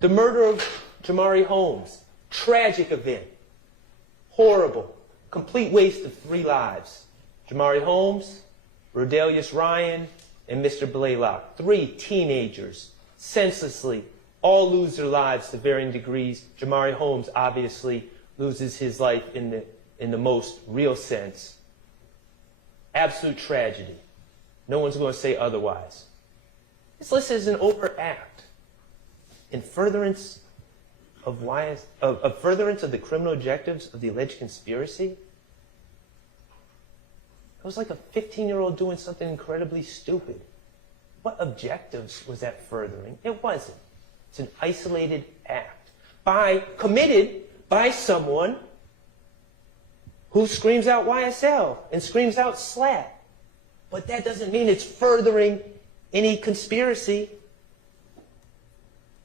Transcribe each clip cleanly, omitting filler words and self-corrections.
The murder of Jamari Holmes. Tragic event. Horrible. Complete waste of 3 lives. Jamari Holmes, Rodalius Ryan, and Mr. Blaylock. 3 teenagers, senselessly, all lose their lives to varying degrees. Jamari Holmes obviously loses his life in the most real sense. Absolute tragedy. No one's going to say otherwise. It's listed as an overt act in furtherance of the criminal objectives of the alleged conspiracy. It was like a 15-year-old doing something incredibly stupid. What objectives was that furthering? It wasn't. It's an isolated act committed by someone who screams out YSL and screams out SLAT. But that doesn't mean it's furthering any conspiracy.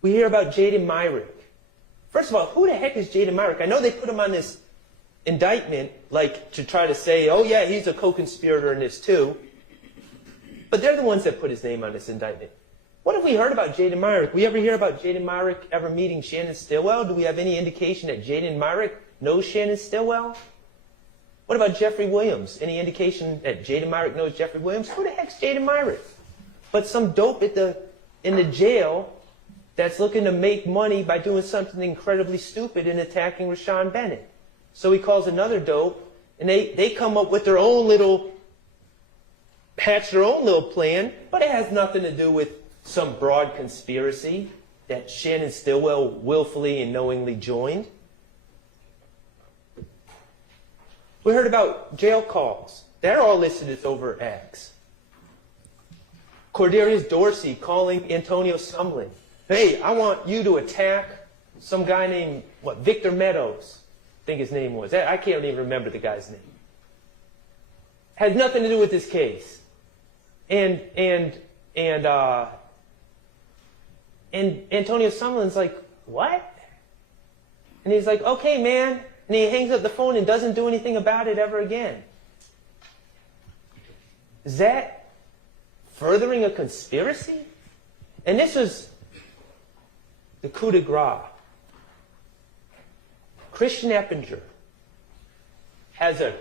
We hear about Jaden Myrick. First of all, who the heck is Jaden Myrick? I know they put him on this indictment, like to try to say, oh yeah, he's a co-conspirator in this too. But they're the ones that put his name on this indictment. What have we heard about Jaden Myrick? We ever hear about Jaden Myrick ever meeting Shannon Stillwell? Do we have any indication that Jaden Myrick knows Shannon Stillwell? What about Jeffrey Williams? Any indication that Jaden Myrick knows Jeffrey Williams? Who the heck's Jaden Myrick? But some dope in the jail that's looking to make money by doing something incredibly stupid and attacking Rashawn Bennett. So he calls another dope, and they come up with hatch their own little plan, but it has nothing to do with some broad conspiracy that Shannon Stillwell willfully and knowingly joined. We heard about jail calls. They're all listed as overt acts. Cordarius Dorsey calling Antonio Sumlin. Hey, I want you to attack some guy named, Victor Meadows, I think his name was. I can't even remember the guy's name. Had nothing to do with this case. And Antonio Sumlin's like, what? And he's like, okay, man. And he hangs up the phone and doesn't do anything about it ever again. Is that furthering a conspiracy? And this was the coup de grace. Christian Eppinger has an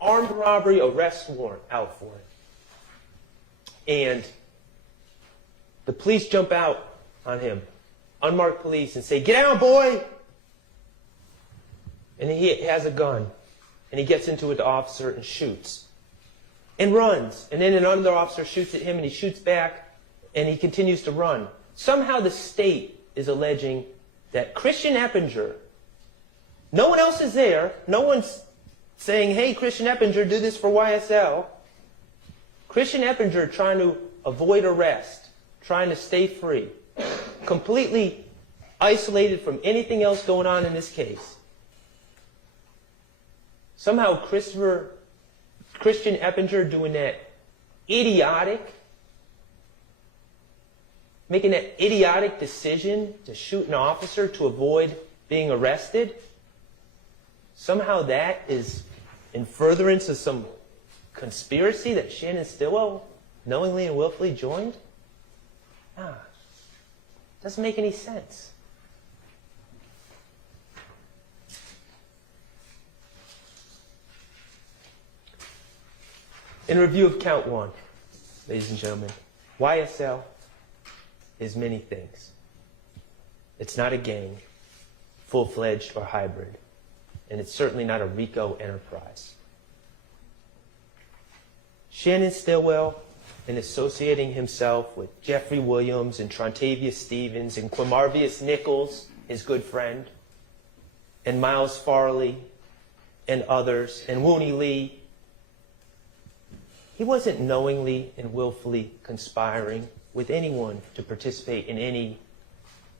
armed robbery arrest warrant out for him. And the police jump out on him, unmarked police, and say, get down, boy! And he has a gun. And he gets into it, the officer, and shoots. And runs. And then another officer shoots at him, and he shoots back, and he continues to run. Somehow the state is alleging that Christian Eppinger, no one else is there, no one's saying, hey, Christian Eppinger, do this for YSL. Christian Eppinger trying to avoid arrest, trying to stay free, completely isolated from anything else going on in this case. Somehow Christian Eppinger doing that making that idiotic decision to shoot an officer to avoid being arrested, somehow that is in furtherance of some conspiracy that Shannon Stillwell knowingly and willfully joined? Doesn't make any sense. In review of count 1, ladies and gentlemen, YSL is many things. It's not a gang, full-fledged or hybrid, and it's certainly not a RICO enterprise. Shannon Stillwell, in associating himself with Jeffrey Williams and Trontavious Stevens and Quamarvius Nichols, his good friend, and Miles Farley and others, and Wooney Lee, he wasn't knowingly and willfully conspiring with anyone to participate in any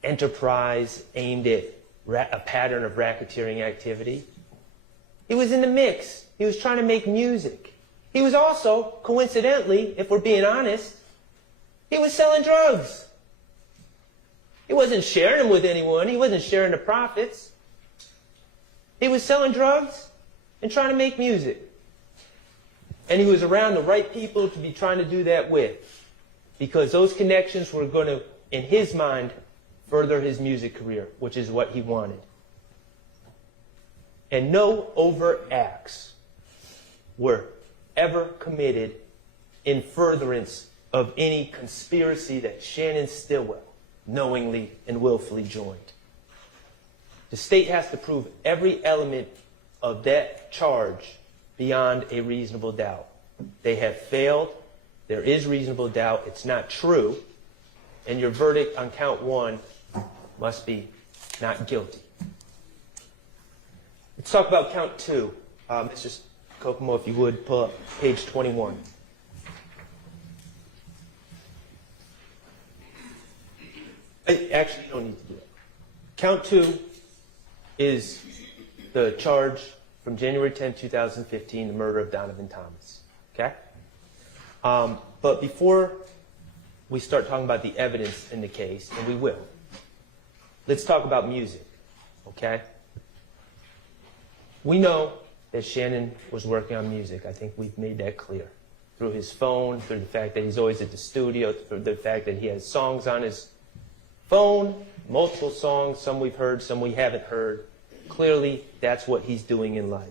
enterprise aimed at a pattern of racketeering activity. He was in the mix. He was trying to make music. He was also, coincidentally, if we're being honest, he was selling drugs. He wasn't sharing them with anyone. He wasn't sharing the profits. He was selling drugs and trying to make music. And he was around the right people to be trying to do that with, because those connections were going to, in his mind, further his music career, which is what he wanted. And no overt acts were ever committed in furtherance of any conspiracy that Shannon Stillwell knowingly and willfully joined. The state has to prove every element of that charge beyond a reasonable doubt. They have failed. There is reasonable doubt. It's not true. And your verdict on count 1 must be not guilty. Let's talk about count 2. Mr. Kokomo, if you would, pull up page 21. Actually, you don't need to do it. Count 2 is the charge from January 10, 2015, the murder of Donovan Thomas. Okay? But before we start talking about the evidence in the case, and we will, let's talk about music. Okay? We know that Shannon was working on music. I think we've made that clear. Through his phone, through the fact that he's always at the studio, through the fact that he has songs on his phone, multiple songs, some we've heard, some we haven't heard. Clearly, that's what he's doing in life.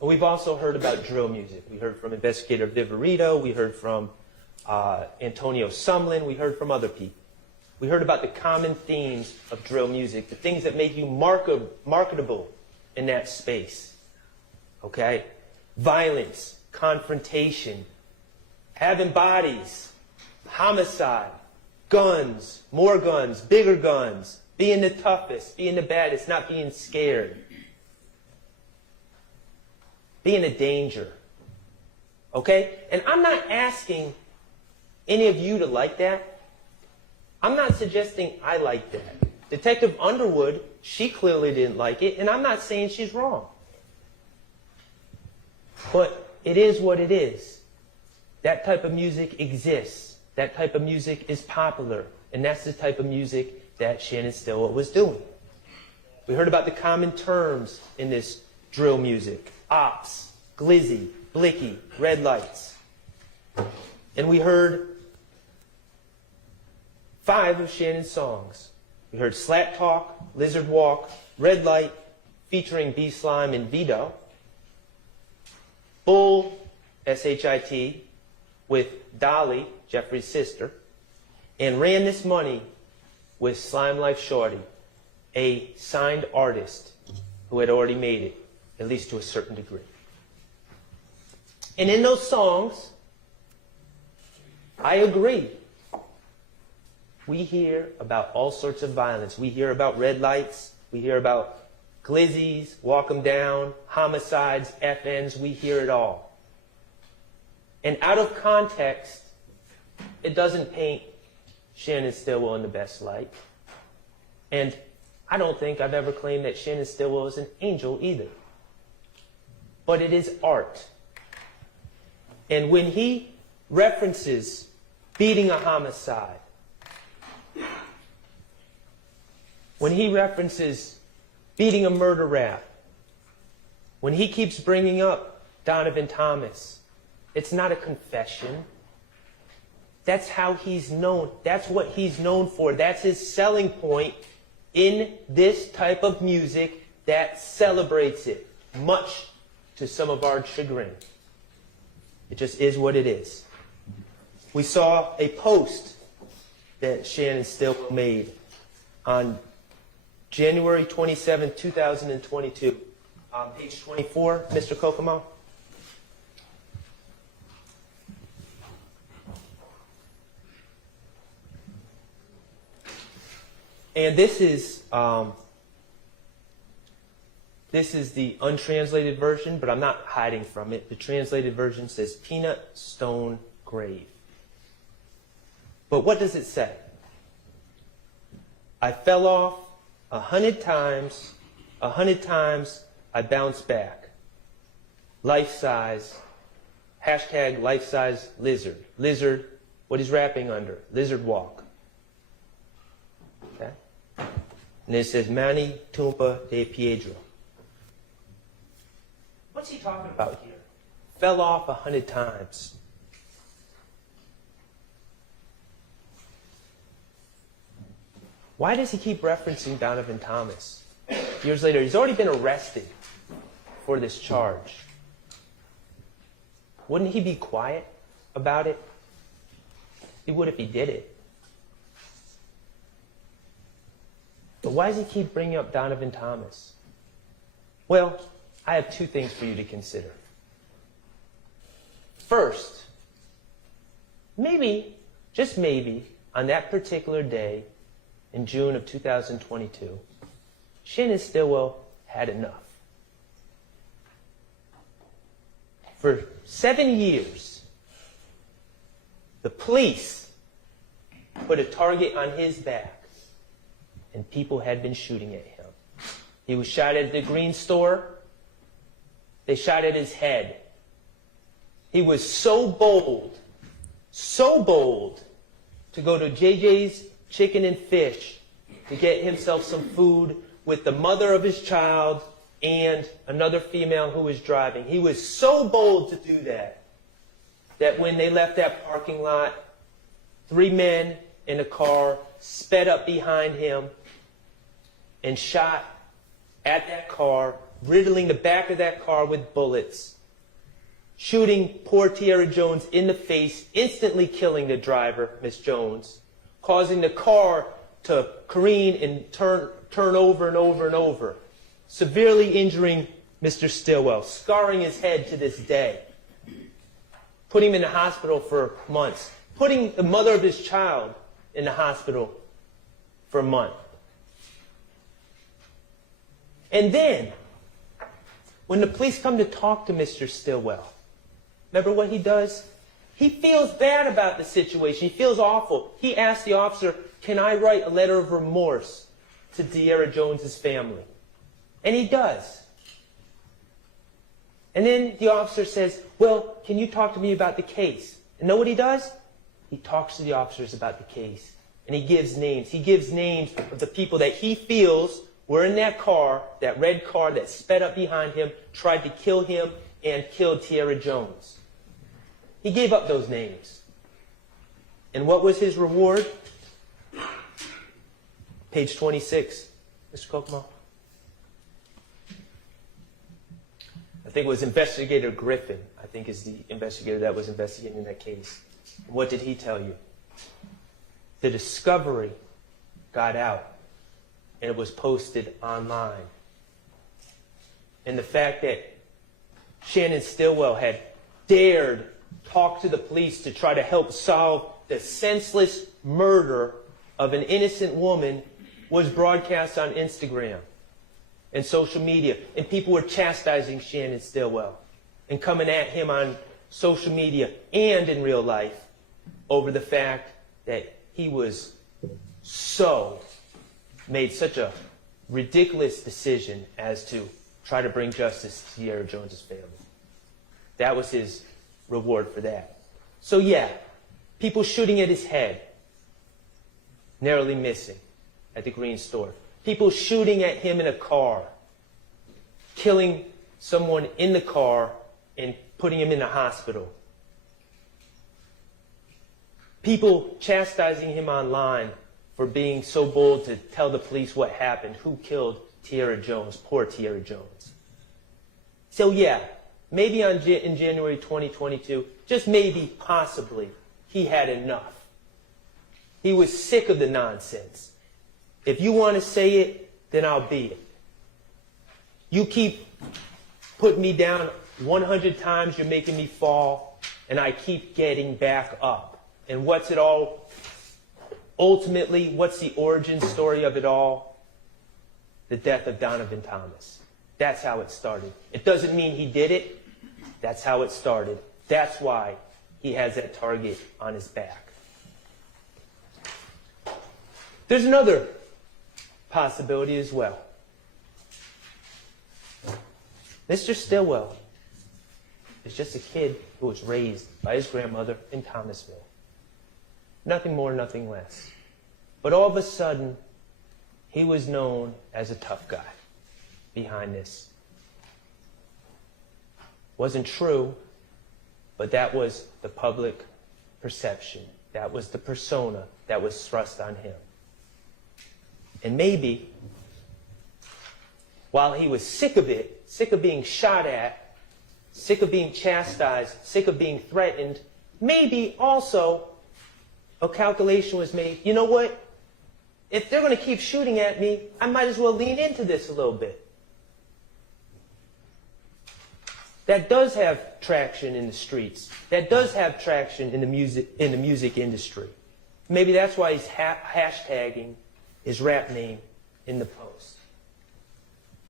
And we've also heard about drill music. We heard from Investigator Viverito. We heard from Antonio Sumlin. We heard from other people. We heard about the common themes of drill music, the things that make you marketable in that space. Okay? Violence, confrontation, having bodies, homicide, guns, more guns, bigger guns, being the toughest, being the baddest, not being scared, being a danger. Okay? And I'm not asking any of you to like that. I'm not suggesting I like that. Detective Underwood, she clearly didn't like it, and I'm not saying she's wrong. But it is what it is. That type of music exists. That type of music is popular. And that's the type of music that Shannon Stillwell was doing. We heard about the common terms in this drill music. Ops, glizzy, blicky, red lights. And we heard 5 of Shannon's songs. We heard Slat Talk, Lizard Walk, Red Light, featuring B-Slime and Vito. Bull, S-H-I-T, with Dolly, Jeffrey's sister. And Ran This Money with Slime Life Shorty, a signed artist who had already made it, at least to a certain degree. And in those songs, I agree. We hear about all sorts of violence. We hear about red lights. We hear about glizzies, walk 'em down, homicides, FNs. We hear it all. And out of context, it doesn't paint Shannon Stillwell in the best light. And I don't think I've ever claimed that Shannon Stillwell is an angel either. But it is art. And when he references beating a homicide, when he references beating a murder rap, when he keeps bringing up Donovan Thomas, it's not a confession. That's how he's known. That's what he's known for. That's his selling point in this type of music that celebrates it, much to some of our chagrin. It just is what it is. We saw a post that Shannon Stillwell made on January 27, 2022. Page 24, Mr. Kokomo. And this is the untranslated version, but I'm not hiding from it. The translated version says Peanut Stone Grave. But what does it say? I fell off 100 times, 100 times I bounced back. Life size, hashtag life size lizard. Lizard, what he's rapping under, lizard walk. Okay? And it says Manny Tumpa de Piedro. What's he talking about here? Fell off 100 times. Why does he keep referencing Donovan Thomas? Years later, he's already been arrested for this charge. Wouldn't he be quiet about it? He would if he did it. But why does he keep bringing up Donovan Thomas? Well, I have two things for you to consider. First, maybe, just maybe, on that particular day in June of 2022, Shannon Stillwell had enough. For 7 years, the police put a target on his back, and people had been shooting at him. He was shot at the green store. They shot at his head. He was so bold to go to JJ's Chicken and Fish to get himself some food with the mother of his child and another female who was driving. He was so bold to do that, that when they left that parking lot, 3 men in a car sped up behind him and shot at that car, riddling the back of that car with bullets, shooting poor Tierra Jones in the face, instantly killing the driver, Miss Jones, causing the car to careen and turn over and over and over, severely injuring Mr. Stillwell, scarring his head to this day, putting him in the hospital for months, putting the mother of his child in the hospital for a month. And then, when the police come to talk to Mr. Stillwell, remember what he does? He feels bad about the situation. He feels awful. He asks the officer, can I write a letter of remorse to Tierra Jones's family? And he does. And then the officer says, well, can you talk to me about the case? And know what he does? He talks to the officers about the case. And he gives names. He gives names of the people that he feels were in that car, that red car that sped up behind him, tried to kill him, and killed Tierra Jones. He gave up those names. And what was his reward? Page 26, Mr. Kokomo. I think it was Investigator Griffin, I think is the investigator that was investigating that case. What did he tell you? The discovery got out, and it was posted online. And the fact that Shannon Stillwell had dared talk to the police to try to help solve the senseless murder of an innocent woman was broadcast on Instagram and social media. And people were chastising Shannon Stillwell and coming at him on social media and in real life over the fact that he was made such a ridiculous decision as to try to bring justice to Tierra Jones's family. That was his reward for that. So yeah, people shooting at his head, narrowly missing at the green store. People shooting at him in a car, killing someone in the car and putting him in the hospital. People chastising him online for being so bold to tell the police what happened, who killed Tierra Jones, poor Tierra Jones. So yeah, maybe in January 2022, just maybe, possibly, he had enough. He was sick of the nonsense. If you want to say it, then I'll be it. You keep putting me down 100 times, you're making me fall, and I keep getting back up. And what's it all? Ultimately, what's the origin story of it all? The death of Donovan Thomas. That's how it started. It doesn't mean he did it. That's how it started. That's why he has that target on his back. There's another possibility as well. Mr. Stillwell is just a kid who was raised by his grandmother in Thomasville. Nothing more, nothing less. But all of a sudden, he was known as a tough guy behind this. Wasn't true, but that was the public perception. That was the persona that was thrust on him. And maybe, while he was sick of it, sick of being shot at, sick of being chastised, sick of being threatened, maybe also a calculation was made, you know what? If they're going to keep shooting at me, I might as well lean into this a little bit. That does have traction in the streets. That does have traction in the music industry. Maybe that's why he's hashtagging his rap name in the post.